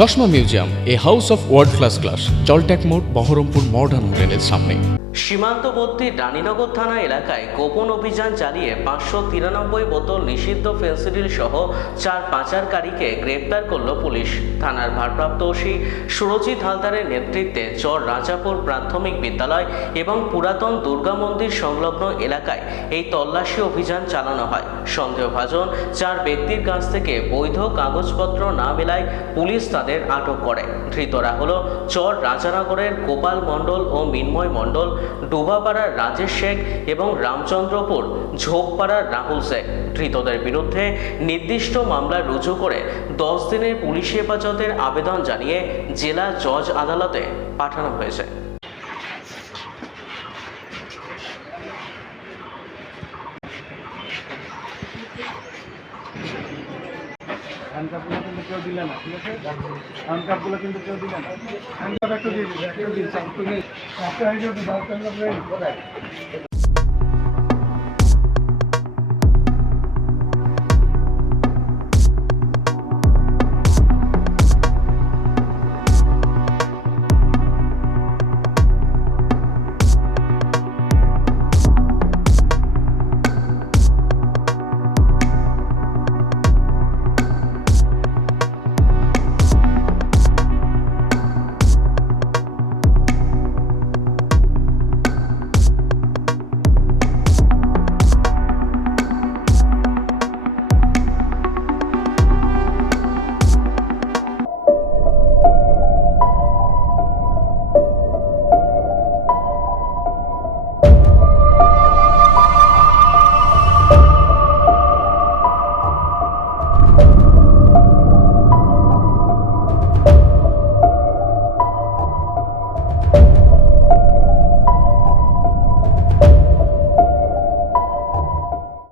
চশমা museum, a house of world class, জলট্যাক মোড়, বহরমপুর মডার্ন হোটেলের সামনে। সীমান্তবর্তী রানীনগর থানা এলাকায় গোপন অভিযান চালিয়ে 593 বোতল নিষিদ্ধ ফেন্সিডিল সহ 4 পাচারকারীকে গ্রেপ্তার করল পুলিশ। থানার ভারপ্রাপ্ত ওসি সুরজিৎ হালদারের নেতৃত্বে চর রাজাপুর প্রাথমিক বিদ্যালয় এবং পুরাতন দুর্গা মন্দির সংলগ্ন এলাকায় এই তল্লাশি অভিযান চালানো হয়। সন্দেহভাজন 4 ব্যক্তির কাছ থেকে বৈধ কাগজপত্র না মেলায় পুলিশ তাদের আটক করে। ধৃতরা হল চর রাজানগরের গোপাল মণ্ডল ও মিন্ময় মণ্ডল, ডুবাপাড়ার রাজেশ শেখ এবং রামচন্দ্রপুর ঝোপপাড়ার রাহুল শেখ। ধৃতদের বিরুদ্ধে নির্দিষ্ট মামলা রুজু করে 10 দিনের পুলিশ হেফাজতের আবেদন জানিয়ে জেলা জজ আদালতে পাঠানো হয়েছে। হ্যান্ডকাপগুলো কিন্তু কেউ দিলে না, ঠিক আছে? হ্যান্ডকাপগুলো কিন্তু কেউ দিলে না। হ্যান্ডকাপ একটু দিয়ে দিন, একটা হয়ে যাবে,